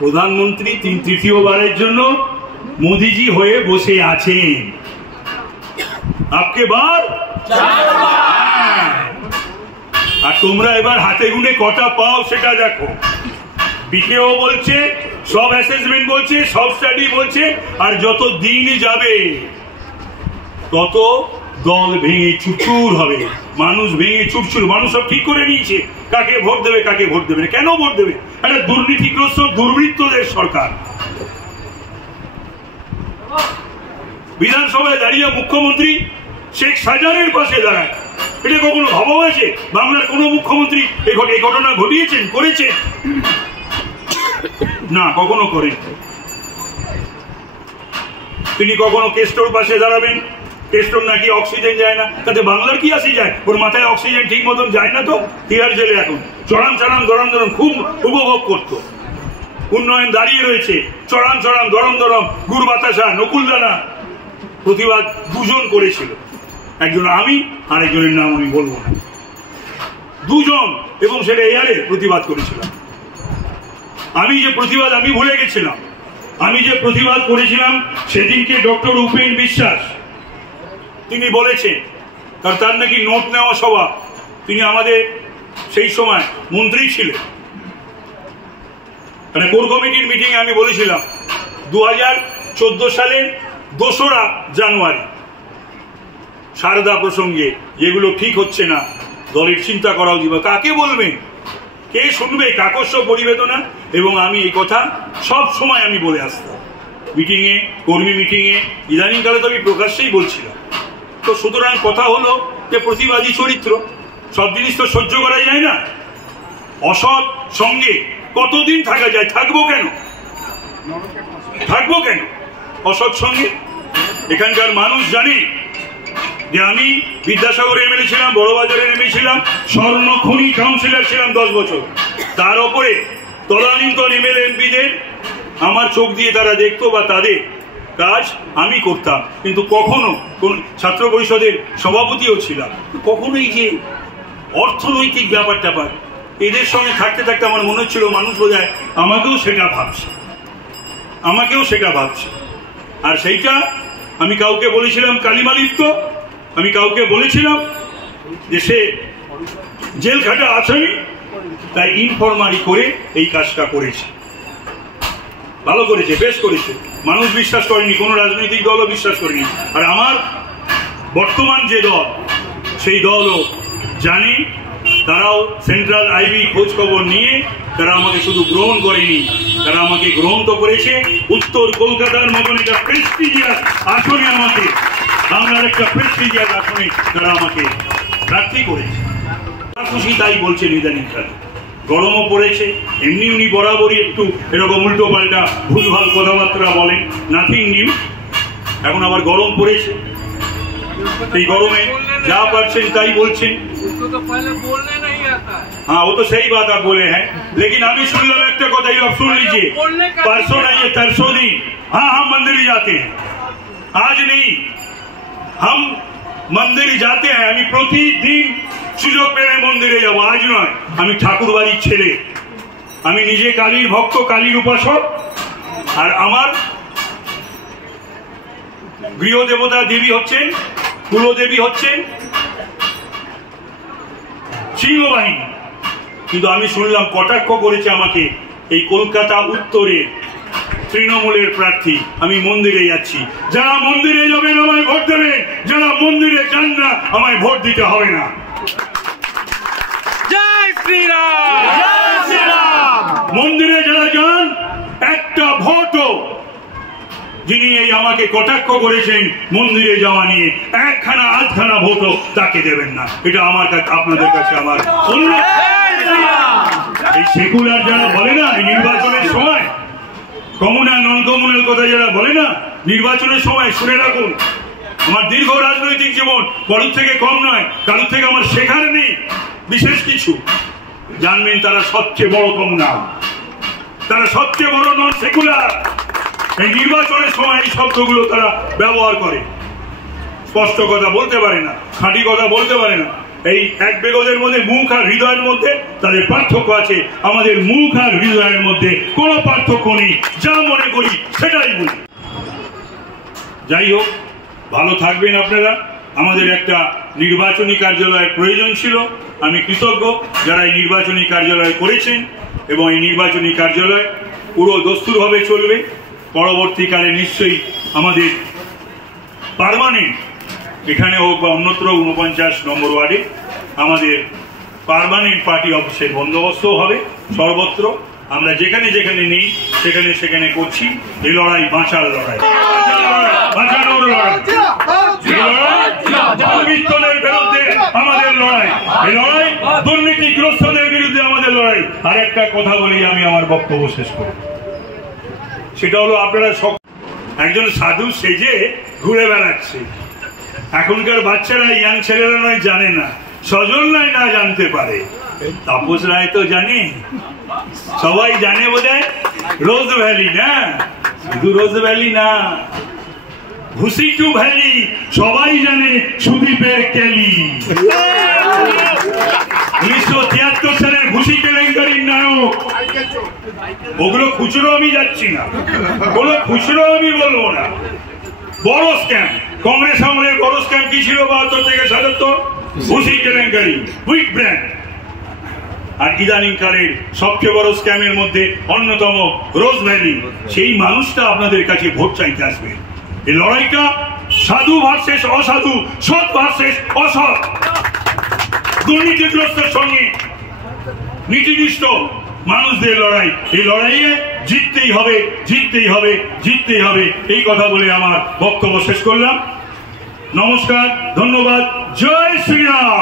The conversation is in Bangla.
প্রধানমন্ত্রী তৃতীয়বারের জন্য মোদিজি হয়ে বসে আছেন। আপকে বার আর তোমরা এবার হাতে গুনে কটা পাও সেটা দেখো। বিকেও বলছে, সব অ্যাসেসমেন্ট বলছে, সব স্টাডি বলছে, আর যত দিন যাবে তত দল ভেঙে চুরচুর হবে, মানুষ ভেঙে চুরচুর। মানুষ সব ঠিক করে নিয়েছে কাকে ভোট দেবে কাকে ভোট দেবে। কেন ভোট দেবে? একটা দুর্নীতিগ্রস্ত দুর্বৃত্তদের সরকার। বিধানসভায় দাঁড়িয়ে মুখ্যমন্ত্রী শেখ শাহজাহানের পাশে দাঁড়ায়। এটা কখনো ভাবা হয়েছে? বাংলার কোন মুখ্যমন্ত্রী এই ঘটনা ঘটিয়েছেন, করেছেন? না, কখনো করেন। তিনি কখনো কেস্টোর পাশে দাঁড়াবেন? কেস্টোর নাকি অক্সিজেন যায় না, তাতে বাংলার কি আসি যায়? ওর মাথায় অক্সিজেন ঠিক মতন যায় না তো। তিহার জেলে এখন চড়াম চড়াম দরম দরম খুব উপভোগ করতো। উন্নয়ন দাঁড়িয়ে রয়েছে, চড়াম চড়াম দরম দরম, গুড় বাতাসা, নকুলদানা। প্রতিবাদ দুজন করেছিল, একজন আমি, আর একজনের নাম আমি বলবো না। দুজন, এবং সেটা এয়ারে প্রতিবাদ করেছিলাম। আমি যে প্রতিবাদ আমি ভুলে গেছিলাম, আমি যে প্রতিবাদ করেছিলাম সেদিনকে ডক্টর উপেন বিশ্বাস তিনি বলেছেন, কারণ তার নাকি নোট নেওয়া স্বভাব। তিনি আমাদের সেই সময় মন্ত্রী ছিলেন। মানে কোর কমিটির মিটিং আমি বলেছিলাম 2014 সালের 2রা জানুয়ারি, সারদা প্রসঙ্গে যেগুলো ঠিক হচ্ছে না, দলের চিন্তা করা উচিত। কাকে বলবেন, কে শুনবে? কাকস্য পরিবেদনা। এবং আমি এই কথা সব সময় আমি বলে আসতাম মিটিং এ, কর্মী মিটিং এ, ইদানিং কালে তো আমি প্রকাশ্যেই বলছিলাম। তো সুতরাং কথা হলো যে প্রতিবাদী চরিত্র, সব জিনিস তো সহ্য করা যায় না। অসৎ সঙ্গে কতদিন থাকা যায়? থাকবো কেন? থাকবো কেন অসৎ সঙ্গে? এখানকার মানুষ জানে যে আমি বিদ্যাসাগরে এমএলএ ছিলাম, বড়বাজারে এমএলএ ছিলাম, স্বর্ণখনি কাউন্সিলর ছিলাম 10 বছর। তার উপরে তদানীন্তন এমএলএ এমপিদের আমার চোখ দিয়ে তারা দেখতো, বা তাদের কাজ আমি করতাম। কিন্তু কখনো কোন ছাত্র পরিষদের সভাপতিও ছিলাম, কখনোই যে অর্থনৈতিক ব্যাপারটা পাই এদের সঙ্গে থাকতে থাকতে আমার মনে হচ্ছিল মানুষ বোধহয় আমাকেও সেটা ভাবছে। আর সেইটা আমি কাউকে বলেছিলাম কালিমালিপ্ত, আমি কাউকে বলেছিলাম যে সে জেল খাটা আসামি, তাই ইনফরমালি করে এই কাজটা করেছে। ভালো করেছে, বেশ করেছে। মানুষ বিশ্বাস করেনি, কোন রাজনৈতিক দলও বিশ্বাস করেনি। আর আমার বর্তমান যে দল, সেই দলও জানে, তারাও সেন্ট্রাল আইবি খোঁজ খবর নিয়ে তারা আমাকে শুধু গ্রহণ করেনি, তারা আমাকে গ্রহণ তো করেছে উত্তর কলকাতার মতন একটা প্রেস্টিজিয়াস আসনে, আমাকে বাংলার একটা প্রেস্টিজিয়াস আসনে তারা আমাকে প্রার্থী করেছে। খুশি তাই বলছেন ইদানিং কালে। গরমও পড়েছে, এমনি উনি বরাবরই একটু এরকম উল্টো পাল্টা ভুলভাল কথাবার্তা বলেন, নাথিং নিউ। এখন আবার গরম পড়েছে, এই গরমে যা পারছেন তাই বলছেন। हाँ, वो तो सही बात आप बोले हैं, लेकिन अभी सुन लो एक কথা, आप सुन लीजिए। परसों नहीं, ये तरसों दिन हाँ हम मंदिर जाते हैं, आज नहीं, हम मंदिर जाते हैं। আমি প্রতিদিন সুযোগ পেলে মন্দিরে যাব, আজ নয়। আমি ঠাকুর বাড়ির ছেলে, আমি নিজে কালীর ভক্ত, কালীর উপাসক। আর আমার গৃহদেবতা দেবী হচ্ছেন, কুলদেবী হচ্ছেন সিংহবাহিনী। কিন্তু আমি শুনলাম কটাক্ষ করেছে আমাকে এই কলকাতা উত্তরে তৃণমূলের প্রার্থী। আমি মন্দিরে যাচ্ছি, যারা মন্দিরে যাবেন আমায় ভোট দেবেন, যারা মন্দিরে যান না আমায় ভোট দিতে হবে না। জয় শ্রীরাম, জয় শ্রীরাম। মন্দিরে যারা যান, একটা ভোটও যিনি এই আমাকে কটাক্ষ করেছেন মন্দিরে যাওয়া নিয়ে, একখানা আধখানা ভোটও তাকে দেবেন না। এটা আমার কাছে, আপনাদের কাছে আমার অনুরোধ। এই সেকুলার যারা বলে না নির্বাচনের সময়, কমিউনাল নন কমিউনাল কথা যারা বলে না নির্বাচনের সময়, শুনে রাখুন, আমার দীর্ঘ রাজনৈতিক জীবন কারুর থেকে কম নয়, কারুর থেকে আমার শেখার নেই বিশেষ কিছু। জানবেন তারা সবচেয়ে বড় কমিউনাল, তারা সবচেয়ে বড় নন সেকুলার। এই নির্বাচনের সময় এই শব্দগুলো তারা ব্যবহার করে। স্পষ্ট কথা বলতে পারে না, খাঁটি কথা বলতে পারে না। এই এক বেগদের মধ্যে মুখ আর হৃদয়ের মধ্যে তাদের পার্থক্য আছে, আমাদের মুখ আর হৃদয়ের মধ্যে কোনো পার্থক্য নেই, যা মনে করি সেটাই বলি। যাই হোক, ভালো থাকবেন আপনারা। আমাদের একটা নির্বাচনী কার্যালয়ের প্রয়োজন ছিল, আমি কৃতজ্ঞ যারা এই নির্বাচনী কার্যালয় করেছেন, এবং এই নির্বাচনী কার্যালয় পুরো দস্তুরভাবে চলবে। পরবর্তীকালে নিশ্চয়ই আমাদের পার্মানেন্ট, এখানে হোক বা অন্যত্র 49 নম্বর ওয়ার্ডে আমাদের পার্মানেন্ট পার্টি অফিসের বন্দোবস্ত হবে সর্বত্র। আমরা যেখানে যেখানে নেই সেখানে সেখানে করছি। এই লড়াই বাঁচার লড়াই, বাঁচানোর লড়াই, দুর্বৃত্তদের বিরুদ্ধে আমাদের লড়াই, এই লড়াই দুর্নীতিগ্রস্তদের বিরুদ্ধে আমাদের লড়াই। আর একটা কথা বলি আমি আমার বক্তব্য শেষ করি, সেটা হলো আপনারা একজন সাধু সেজে ঘুরে বেড়াচ্ছে। এখনকার বাচ্চারা, ইয়াং ছেলেরা নয় জানে না, সজল নয় না জানতে পারে, তাপস রায় তো জানে, সবাই জানে বোধহয় রোজ ভ্যালি, না শুধু রোজ ভ্যালি না, ঘুষি টু ভ্যালি সবাই জানে সুদীপের কেলি। 1973 সালের ঘুষি কেলেঙ্কারির নায়ক, ওগুলো খুচরো আমি যাচ্ছি না, কোনো খুচরো আমি বলবো না। বড় স্ক্যাম, কংগ্রেস আমলের বড় স্ক্যাম কি ছিল 72 থেকে 77? ঘুষি কেলেঙ্কারি, হুইট ব্র্যান্ড। আর ইদানিং কালের সবচেয়ে বড় স্ক্যামের মধ্যে অন্যতম রোজ ভ্যালি। সেই মানুষটা আপনাদের কাছে ভোট চাইতে আসবে। এই লড়াইটা সাধু ভার্সেস অসাধু, সৎ ভার্সেস অসৎ, দুর্নীতিগ্রস্তের সঙ্গে নীতিনিষ্ঠ মানুষদের লড়াই। এই লড়াইয়ে জিততেই হবে, জিততেই হবে, জিততেই হবে। এই কথা বলে আমার বক্তব্য শেষ করলাম। নমস্কার, ধন্যবাদ, জয় শ্রীরাম।